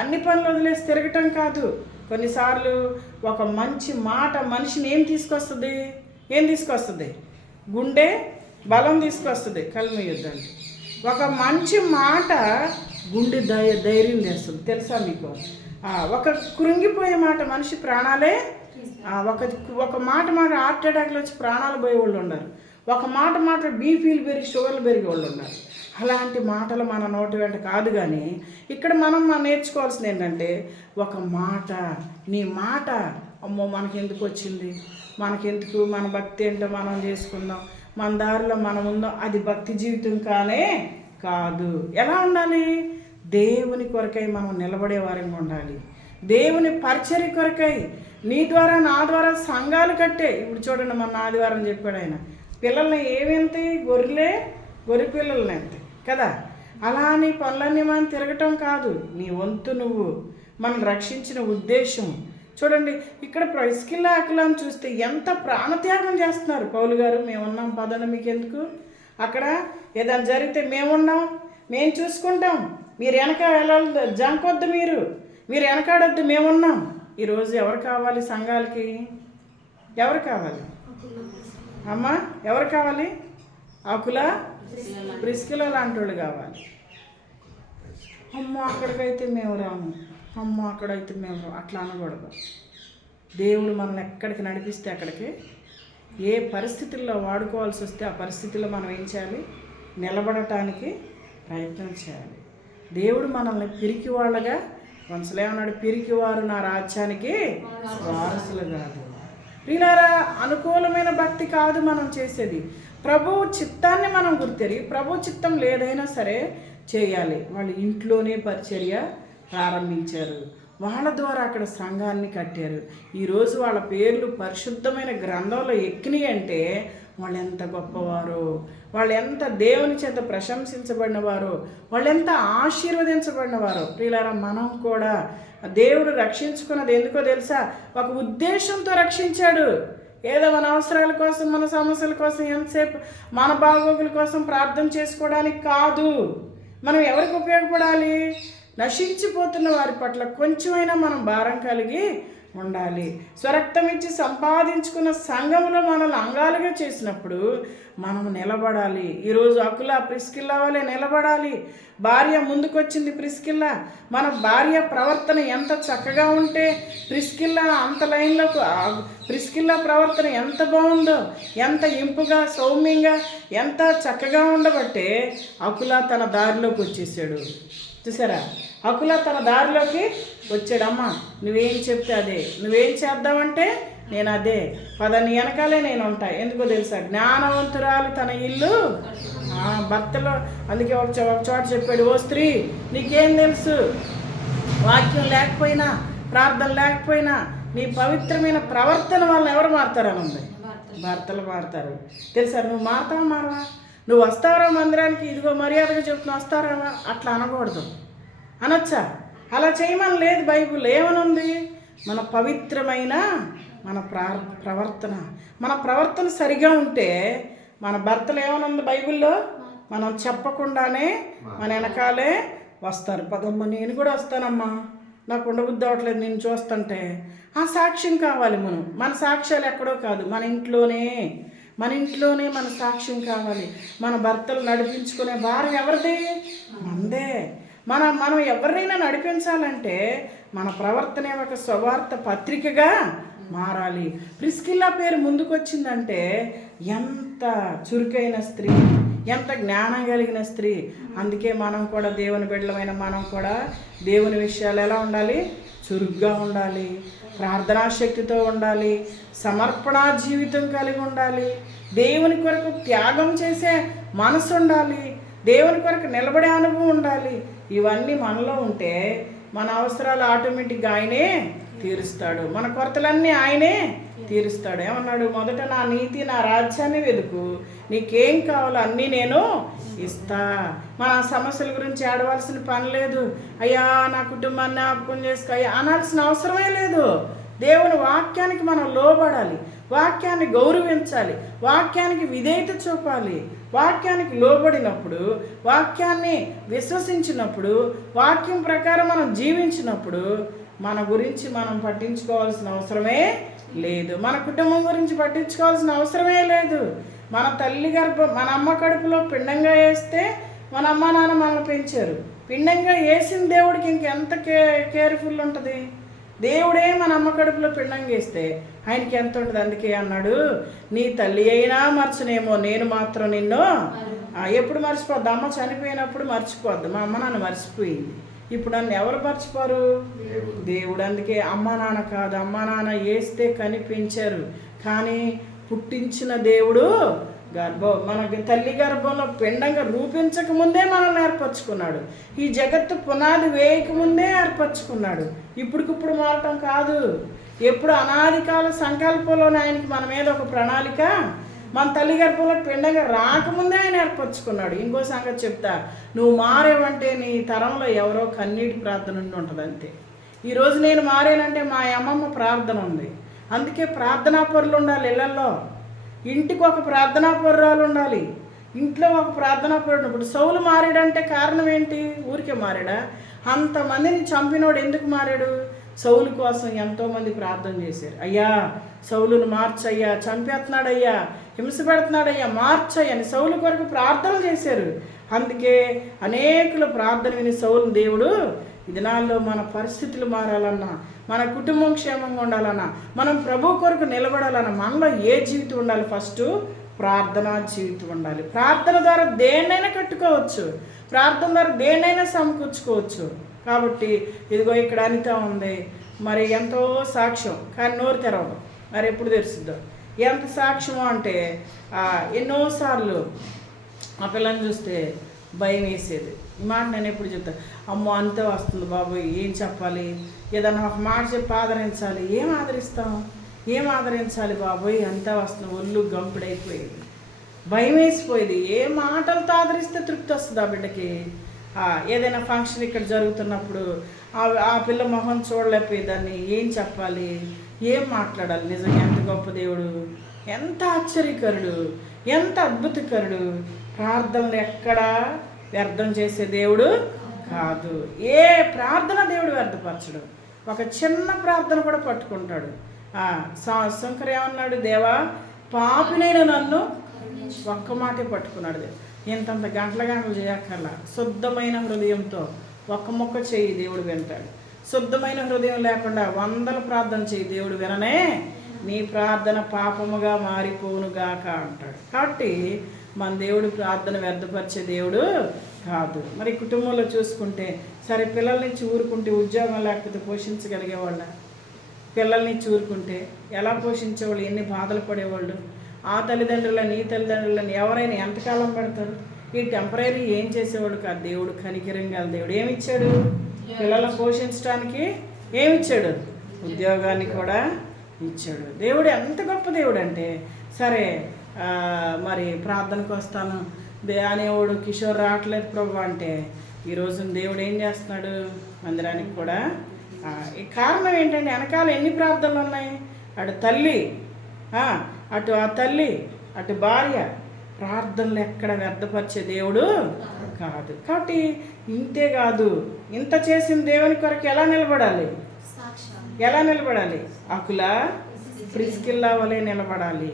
అన్ని పనులు వదిలేసి తిరగటం కాదు. కొన్నిసార్లు ఒక మంచి మాట మనిషిని ఏం తీసుకొస్తుంది? గుండె బలం తీసుకొస్తుంది. కళ్ళు యుద్ధాన్ని ఒక మంచి మాట గుండె ధైర్యం చేస్తుంది. తెలుసా మీకు? ఒక కృంగిపోయే మాట మనిషి ప్రాణాలే. ఒక మాట హార్ట్ అటాక్లు వచ్చి ప్రాణాలు పోయే వాళ్ళు ఉన్నారు. ఒక మాట బీపీలు పెరిగి షుగర్లు పెరిగే వాళ్ళు ఉన్నారు. అలాంటి మాటలు మన నోటి వెంట కాదు. కానీ ఇక్కడ మనం నేర్చుకోవాల్సింది ఏంటంటే ఒక మాట, నీ మాట అమ్మో మనకెందుకు వచ్చింది, మనకెందుకు, మన భక్తి ఏంటో మనం చేసుకుందాం, మన దారిలో మనం ఉందాం, అది భక్తి జీవితం కాదు. ఎలా ఉండాలి? దేవుని కొరకై మనం నిలబడే వారంగా ఉండాలి. దేవుని పరిచర్య కొరకై నీ ద్వారా నా ద్వారా సంఘాలు కట్టే. ఇప్పుడు చూడండి, మన ఆదివారం చెప్పాడు ఆయన, పిల్లల్ని ఏమేంతాయి? గొర్రె పిల్లల్ని ఎంత కదా. అలా నీ పనులన్నీ మనం తిరగటం కాదు. నీ వంతు నువ్వు మనం రక్షించిన ఉద్దేశం. చూడండి, ఇక్కడ ప్రిస్కిల్లా అకులాని చూస్తే ఎంత ప్రాణత్యాగం చేస్తున్నారు. పౌలు గారు మేమున్నాం పదండి, మీకెందుకు, అక్కడ ఏదైనా జరిగితే మేమున్నాం, మేము చూసుకుంటాం, మీరు వెనక వెళ్ళాలి, జంకొద్దు, మీరు వెనకాడొద్దు, మేమున్నాం. ఈరోజు ఎవరు కావాలి సంఘాలకి? ఎవరు కావాలి అమ్మా? ఎవరు కావాలి? అకుల ప్రిస్కిల్లా లాంటి వాళ్ళు కావాలి. అమ్మో అక్కడికైతే మేము రాము, అమ్మో అక్కడైతే మేము అట్లా అనకూడదు. దేవుడు మనల్ని ఎక్కడికి నడిపిస్తే అక్కడికి, ఏ పరిస్థితుల్లో వాడుకోవాల్సి వస్తే ఆ పరిస్థితుల్లో మనం ఏం చేయాలి? నిలబడటానికి ప్రయత్నం చేయాలి. దేవుడు మనల్ని పిరికి వాళ్ళగా వంశలేమన్నాడు, పిరికివారు నా రాజ్యానికి వారసులు కాదు. ప్రియులారా, అనుకూలమైన భక్తి కాదు మనం చేసేది. ప్రభువు చిత్తాన్ని మనం గుర్తెరిగి, ప్రభు చిత్తం లేదైనా సరే చేయాలి. వాళ్ళు ఇంట్లోనే పరిచర్య ప్రారంభించారు. వాళ్ళ ద్వారా అక్కడ సంఘాన్ని కట్టారు. ఈరోజు వాళ్ళ పేర్లు పరిశుద్ధమైన గ్రంథంలో ఎక్కినాయి అంటే వాళ్ళు ఎంత గొప్పవారో, వాళ్ళు ఎంత దేవుని చేత ప్రశంసించబడినవారో, వాళ్ళు ఎంత ఆశీర్వదించబడినవారో. ప్రియులారా, మనం కూడా దేవుడు రక్షించుకున్నది ఎందుకో తెలుసా? ఒక ఉద్దేశంతో రక్షించాడు. ఏదో మన అవసరాల కోసం, మన సమస్యల కోసం, ఎంతసేపు మన బాగోగుల కోసం ప్రార్థన చేసుకోవడానికి కాదు. మనం ఎవరికి ఉపయోగపడాలి? నశించిపోతున్న వారి పట్ల కొంచెమైనా మనం భారం కలిగి ఉండాలి. స్వరక్తం ఇచ్చి సంపాదించుకున్న సంఘంలో మనల్ని అంగాలుగా చేసినప్పుడు మనం నిలబడాలి. ఈరోజు అకుల ప్రిస్కిల్లా వలె నిలబడాలి. భార్య ముందుకొచ్చింది ప్రిస్కిల్లా. మన భార్య ప్రవర్తన ఎంత చక్కగా ఉంటే ప్రిస్కిల్లా అంత లైన్లోకి, ప్రిస్కిల్లా ప్రవర్తన ఎంత బాగుందో, ఎంత ఇంపుగా సౌమ్యంగా ఎంత చక్కగా ఉండబట్టే అకుల తన దారిలోకి వచ్చేసాడు. చూసారా, అకుల తన దారిలోకి వచ్చాడు. అమ్మ నువ్వేం చెప్తే అదే, నువ్వేం చేద్దామంటే నేను అదే, పదని వెనకాలే నేను ఉంటా. ఎందుకో తెలుసా, జ్ఞానవంతురాలు తన ఇల్లు భర్తలో. అందుకే ఒక చోట చెప్పాడు, ఓ స్త్రీ నీకేం తెలుసు, వాక్యం లేకపోయినా ప్రార్థన లేకపోయినా నీ పవిత్రమైన ప్రవర్తన వల్ల ఎవరు మారుతారని ఉంది. భర్తలు మారుతారు. తెలుసా, నువ్వు మారుతావా మారవా, నువ్వు వస్తావరా మందిరానికి, ఇదిగో మర్యాదగా చెప్తున్నా వస్తారావా, అట్లా అనకూడదు. అనొచ్చా? అలా చేయమని లేదు బైబిల్. ఏమనుంది? మన పవిత్రమైన మన ప్రవర్తన సరిగా ఉంటే మన భర్తలు ఏమనుంది బైబిల్లో, మనం చెప్పకుండానే మన వెనకాలే వస్తారు. పదమ్మ నేను కూడా వస్తానమ్మా, నాకు ఉండబుద్ధి అవ్వట్లేదు నేను చూస్తుంటే. ఆ సాక్ష్యం కావాలి. మన సాక్ష్యాలు ఎక్కడో కాదు, మన ఇంట్లోనే మన సాక్ష్యం కావాలి. మన భర్తలు నడిపించుకునే భారం ఎవరిది? మనదే. మనం ఎవరినైనా నడిపించాలంటే మన ప్రవర్తనే ఒక స్వార్థ పత్రికగా మారాలి. ప్రిస్కిల్లా పేరు ముందుకొచ్చిందంటే ఎంత చురుకైన స్త్రీ, ఎంత జ్ఞానం కలిగిన స్త్రీ. అందుకే మనం కూడా దేవుని బిడ్డలమైన మనం కూడా దేవుని విషయాలు ఎలా ఉండాలి? చురుగ్గా ఉండాలి, ప్రార్థనా శక్తితో ఉండాలి, సమర్పణా జీవితం కలిగి ఉండాలి, దేవుని కొరకు త్యాగం చేసే మనసు ఉండాలి, దేవుని కొరకు నిలబడే అనుభవం ఉండాలి. ఇవన్నీ మనలో ఉంటే మన అవసరాలు ఆటోమేటిక్గా ఆయనే తీరుస్తాడు. మన కొరతలన్నీ ఆయనే తీరుస్తాడు. ఏమన్నాడు? మొదట నా నీతి నా రాజ్యాన్ని వెతుకు, నీకేం కావాలో అన్నీ నేను ఇస్తా. మన సమస్యల గురించి ఆడవలసిన పని లేదు. అయ్యా నా కుటుంబాన్ని జ్ఞాపకం చేసుకో అయ్యా అనాల్సిన అవసరమే లేదు. దేవుని వాక్యానికి మనం లోబడాలి, వాక్యాన్ని గౌరవించాలి, వాక్యానికి విధేయత చూపాలి. వాక్యానికి లోబడినప్పుడు, వాక్యాన్ని విశ్వసించినప్పుడు, వాక్యం ప్రకారం మనం జీవించినప్పుడు మన గురించి మనం పట్టించుకోవాల్సిన అవసరమే లేదు. మన కుటుంబం గురించి పట్టించుకోవాల్సిన అవసరమే లేదు. మన తల్లి మన అమ్మ కడుపులో పిండంగా వేస్తే మన అమ్మ నాన్న మనల్ని పెంచారు. పిండంగా వేసిన దేవుడికి ఇంకెంత కేర్ఫుల్ ఉంటుంది. దేవుడే మన అమ్మ కడుపులో పిండంగా వేస్తే ఆయనకి ఎంత ఉంటుంది. అందుకే అన్నాడు, నీ తల్లి అయినా మర్చనేమో, నేను మాత్రం నిన్ను. ఎప్పుడు మర్చిపోద్ది? అమ్మ చనిపోయినప్పుడు మర్చిపోద్ది. మా అమ్మ నాన్న మర్చిపోయింది. ఇప్పుడు నన్ను ఎవరు మర్చిపోరు? దేవుడు. అందుకే అమ్మ నాన్న కాదు, అమ్మ నాన్న వేస్తే కనిపించారు, కానీ పుట్టించిన దేవుడు మన తల్లి గర్భంలో పిండంగా రూపించక ముందే మనల్ని ఏర్పరచుకున్నాడు. ఈ జగత్తు పునాది వేయక ముందే ఏర్పరచుకున్నాడు. ఇప్పటికిప్పుడు మారటం కాదు. ఎప్పుడు అనాది కాల సంకల్పంలోనే ఆయనకి మన మీద ఒక ప్రణాళిక. మన తల్లి గర్భంలో పిండంగా రాకముందే ఆయన ఏర్పరచుకున్నాడు. ఇంకో సంగతి చెప్తా, నువ్వు మారేవంటే నీ తరంలో ఎవరో కన్నీటి ప్రార్థన ఉండి ఉంటుంది అంతే. ఈరోజు నేను మారేనంటే మా అమ్మమ్మ ప్రార్థన ఉంది. అందుకే ప్రార్థనా పరులు ఉండాలి. ఇళ్లలో ఇంటికి ఒక ప్రార్థనా పరురాలు ఉండాలి, ఇంట్లో ఒక ప్రార్థనా పరుడు. ఇప్పుడు సౌలు మారాడంటే కారణం ఏంటి? ఊరికే మారాడా? అంతమందిని చంపినోడు ఎందుకు మారాడు? సౌలు కోసం ఎంతోమంది ప్రార్థన చేశారు. అయ్యా సౌలును మార్చయ్యా, చంపేస్తున్నాడయ్యా, హింస పెడుతున్నాడయ్యా, మార్చయ్యా అని సౌలు కొరకు ప్రార్థన చేశారు. అందుకే అనేకుల ప్రార్థన విని సౌలు దేవుడు ఈ దినాల్లో మన పరిస్థితులు మారాలన్నా, మన కుటుంబం క్షేమంగా ఉండాలన్నా, మనం ప్రభు కొరకు నిలబడాలన్నా మనలో ఏ జీవితం ఉండాలి? ఫస్ట్ ప్రార్థనా జీవితం ఉండాలి. ప్రార్థన ద్వారా దేన్నైనా కట్టుకోవచ్చు, ప్రార్థన ద్వారా దేన్నైనా సమకూర్చుకోవచ్చు. కాబట్టి ఇదిగో ఇక్కడ అనిత ఉంది, మరి ఎంతో సాక్ష్యం, కానీ నోరు తెరవదు. మరి ఎప్పుడు తెరుస్తుందో? ఎంత సాక్ష్యమో అంటే ఎన్నోసార్లు ఆ పిల్లని చూస్తే భయం వేసేది. ఈ మాట నేను ఎప్పుడు చెప్తాను, అమ్మో అంతే వస్తుంది బాబు, ఏం చెప్పాలి? ఏదన్నా ఒక మాట చెప్పి ఆదరించాలి. ఏం ఆదరించాలి బాబోయ్, అంతా వస్తుంది. ఒళ్ళు గంపుడైపోయేది, భయం వేసిపోయేది. ఏ మాటలతో ఆదరిస్తే తృప్తి వస్తుంది ఆ బిడ్డకి? ఏదైనా ఫంక్షన్ ఇక్కడ జరుగుతున్నప్పుడు ఆ పిల్ల మొహం చూడలేకపోయేదాన్ని. ఏం చెప్పాలి, ఏం మాట్లాడాలి? నిజంగా ఎంత గొప్ప దేవుడు, ఎంత ఆశ్చర్యకరుడు, ఎంత అద్భుతకరుడు. ప్రార్థనలు ఎక్కడా వ్యర్థం చేసే దేవుడు కాదు. ఏ ప్రార్థన దేవుడు వ్యర్థపరచడు. ఒక చిన్న ప్రార్థన కూడా పట్టుకుంటాడు. శంకర్ ఏమన్నాడు, దేవా పాపినైన నన్ను ఒక్క మాటే పట్టుకున్నాడు. ఇంతంత గంటల గంటలు చేయక్కర్లా, శుద్ధమైన హృదయంతో ఒక్క మొక్క చేయి, దేవుడు వింటాడు. శుద్ధమైన హృదయం లేకుండా 100 ప్రార్థన చేయి, దేవుడు విననే, నీ ప్రార్థన పాపముగా మారిపోనుగాక అంటాడు. కాబట్టి మన దేవుడు ప్రార్థన వ్యర్థపరిచే దేవుడు కాదు. మరి కుటుంబంలో చూసుకుంటే సరే, పిల్లల్ని ఊరుకుంటే ఉద్యోగం లేకపోతే పోషించగలిగేవాళ్ళ? పిల్లల్ని ఊరుకుంటే ఎలా పోషించేవాళ్ళు, ఎన్ని బాధలు పడేవాళ్ళు. ఆ తల్లిదండ్రులని ఈ తల్లిదండ్రులని ఎవరైనా ఎంతకాలం పడతారు? ఈ టెంపరీ ఏం చేసేవాడు కాదు. దేవుడు కనికరంగా, దేవుడు ఏమిచ్చాడు? పిల్లలను పోషించడానికి ఏమిచ్చాడు? ఉద్యోగాన్ని కూడా ఇచ్చాడు. దేవుడు ఎంత గొప్ప దేవుడు అంటే, సరే మరి ప్రార్థనకు వస్తాను అనేవాడు కిషోర్ రావట్లేదు ప్రభు అంటే, ఈరోజు దేవుడు ఏం చేస్తున్నాడు? మందిరానికి కూడా. ఈ కారణం ఏంటంటే, వెనకాల ఎన్ని ప్రార్థనలు ఉన్నాయి. అటు తల్లి, అటు ఆ తల్లి, అటు భార్య, ప్రార్థనలు ఎక్కడ వ్యర్థపరిచే దేవుడు కాదు. కాబట్టి ఇంతే కాదు, ఇంత చేసిన దేవుని కొరకు ఎలా నిలబడాలి? ఎలా నిలబడాలి? అకుల ప్రిస్కిల్లా వలె నిలబడాలి.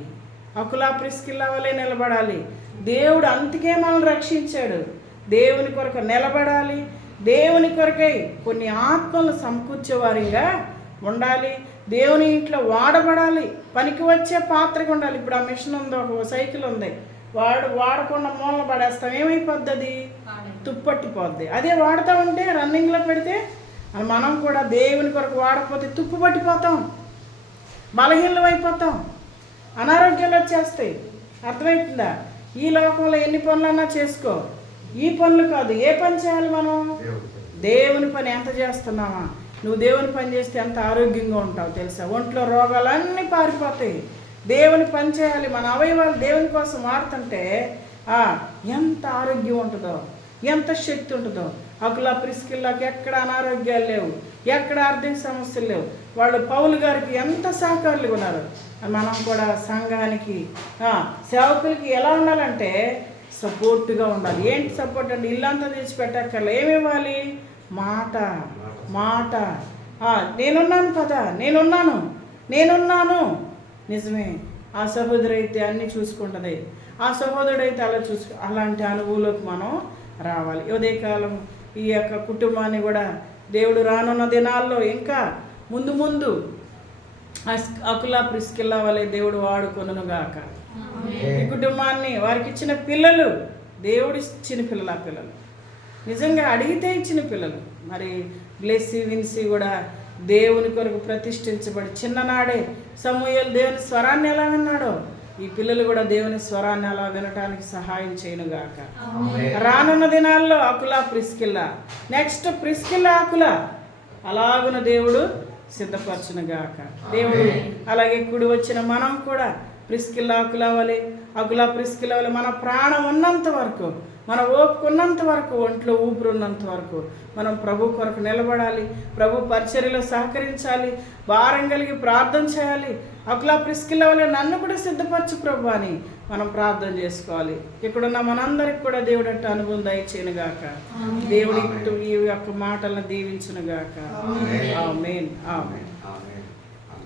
అకుల ప్రిస్కిల్లా వలె నిలబడాలి. దేవుడు అందుకే మనల్ని రక్షించాడు. దేవుని కొరకు నిలబడాలి. దేవుని కొరకై కొన్ని ఆత్మలు సమకూర్చేవారిగా ఉండాలి. దేవుని ఇంట్లో వాడబడాలి. పనికి వచ్చే పాత్రగా ఉండాలి. ఇప్పుడు ఆ మిషన్ ఉంది, ఒక సైకిల్ ఉంది, వాడకుండా మూలన పడేస్తాం, ఏమైపోద్ది? అది తుప్పట్టిపోద్ది. అదే వాడుతూ ఉంటే రన్నింగ్లో పెడితే మనం కూడా దేవుని కొరకు వాడకపోతే తుప్పు పట్టిపోతాం, బలహీనం అయిపోతాం, అనారోగ్యాలు వచ్చేస్తాయి. అర్థమవుతుందా? ఈ లోకంలో ఎన్ని పనులన్నా చేసుకో, ఈ పనులు కాదు. ఏ పని చేయాలి మనం? దేవుని పని ఎంత చేస్తున్నావా? నువ్వు దేవుని పని చేస్తే ఎంత ఆరోగ్యంగా ఉంటావు తెలుసా? ఒంట్లో రోగాలన్నీ పారిపోతాయి. దేవుని పని చేయాలి. మన అవయవాలు దేవుని కోసం వాడుతుంటే ఎంత ఆరోగ్యం ఉంటుందో, ఎంత శక్తి ఉంటుందో. అకుల ప్రిస్కిల్లాకి ఎక్కడ అనారోగ్యాలు లేవు, ఎక్కడ ఆర్థిక సమస్యలు లేవు. వాళ్ళు పౌలు గారికి ఎంత సహకారులు ఉన్నారు. మనం కూడా సంఘానికి సేవకులకి ఎలా ఉండాలంటే సపోర్ట్గా ఉండాలి. ఏంటి సపోర్ట్ అంటే, ఇల్లంతా తెచ్చిపెట్టక్కర్లే. ఏమి ఇవ్వాలి? మాట మాట. నేనున్నాను కదా, నేనున్నాను. నిజమే. ఆ సహోదరైతే అన్నీ చూసుకుంటుంది, ఆ సహోదరుడైతే అలా అలాంటి అనుభవంలోకి మనం రావాలి. ఉదయకాలం ఈ యొక్క కుటుంబాన్ని కూడా దేవుడు రానున్న దినాల్లో ఇంకా ముందు అకుల ప్రిస్కిల్లా వలె దేవుడు వాడుకొనుగాక. ఈ కుటుంబాన్ని, వారికి ఇచ్చిన పిల్లలు దేవుడు ఇచ్చిన పిల్లలు, ఆ పిల్లలు నిజంగా అడిగితే ఇచ్చిన పిల్లలు. మరి బ్లెస్సీ విన్సీ కూడా దేవుని కొరకు ప్రతిష్ఠించబడి చిన్ననాడే సమూయేలు దేవుని స్వరాన్ని ఎలా విన్నాడో, ఈ పిల్లలు కూడా దేవుని స్వరాన్ని అలా వినటానికి సహాయం చేయనుగాక. రానున్న దినాల్లో అకుల ప్రిస్కిల్లా, నెక్స్ట్ ప్రిస్కిల్లా అకుల, అలాగున దేవుడు సిద్ధపరచునుగాక. దేవుడు అలాగే కూడి వచ్చిన మనం కూడా ప్రిస్కిల్లా అకుల ప్రిస్కిల్లా వలె మన ప్రాణం ఉన్నంత వరకు, మన ఓపుకున్నంత వరకు, ఒంట్లో ఊపిరి ఉన్నంత వరకు మనం ప్రభు కొరకు నిలబడాలి. ప్రభు పరిచర్యలో సహకరించాలి. భారం కలిగి ప్రార్థన చేయాలి. అకుల ప్రిస్కిల్లా వలె నన్ను కూడా సిద్ధపరచు ప్రభు అని మనం ప్రార్థన చేసుకోవాలి. ఇక్కడున్న మనందరికి కూడా దేవుడు అట్టు అనుభవం దయచేయనుగాక. దేవుడి ఈ యొక్క మాటలను దీవించునుగాక. ఆమేన్.